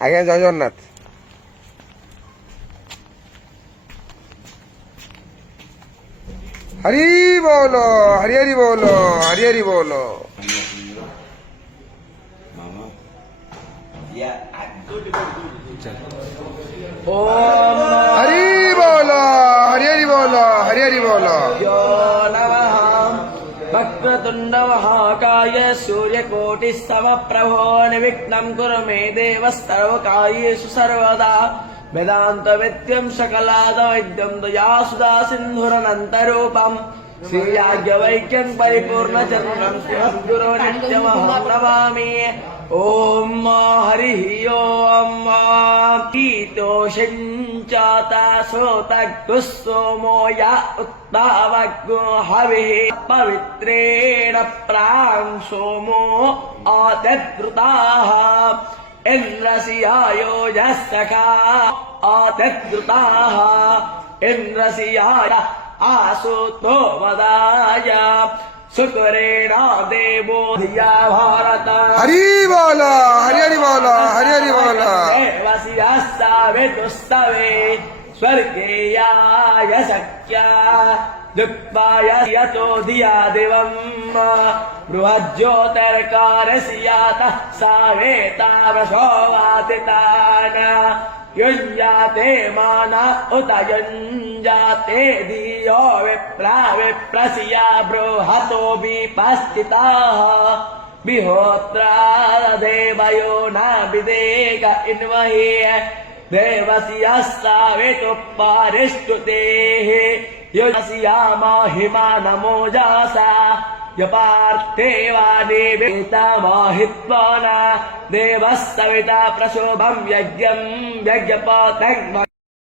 आज्ञा जय जगन्नाथ। हरि बोलो, हरि हरि बोलो, हरि हरि बोलो। हरि बोलो, हरि हरि बोलो, हरि हरि बोलो। वक्रतुंड महाकाय सूर्यकोटि समप्रभो निर्विघ्नं कुरु मे देव सर्वकार्येषु सर्वदा। वेदांत वेद्यं सकलादवैद्यं दयासुधा सिन्धुरनन्तरूपं श्रीयाज्ञवल्क्यं परिपूर्णचन्द्रं गुरो नित्यमहं नमामि। ओम हरिः ओम कीतोषञ्चाता सोतगुस्सोमो या उत्तावग्गो हविः पवित्रेण प्रां सोमो आतद्रुताः इन्द्रस्यायो यस्सखा आतद्रुताः इन्द्रस्याय आसुतो वदाय शुक्रेण देवो धिया भारत। हरि बोलो, हरि हरि बोलो, हरि हरि बोलो। देवस्यास्तावेतुस्तवे स्वर्गेयाय शक्या दुःखाय यतो धिया दिवम् बृहज्योतिर्कारस्यातः सावेतावशोवातितान युञ्जाते माना उत युञ्जाते धियो विप्रा विप्रस्या बृहतो विपस्थिताः विहोत्रा देवयो न विदेक इन्वहि देवस्यास्तावेतु पारिष्टुतेः यस्या महिमा नमोजासा यपार्थेवानि वेता माहित्वाना देवस्तविता प्रशोभं यज्ञं यज्ञपातं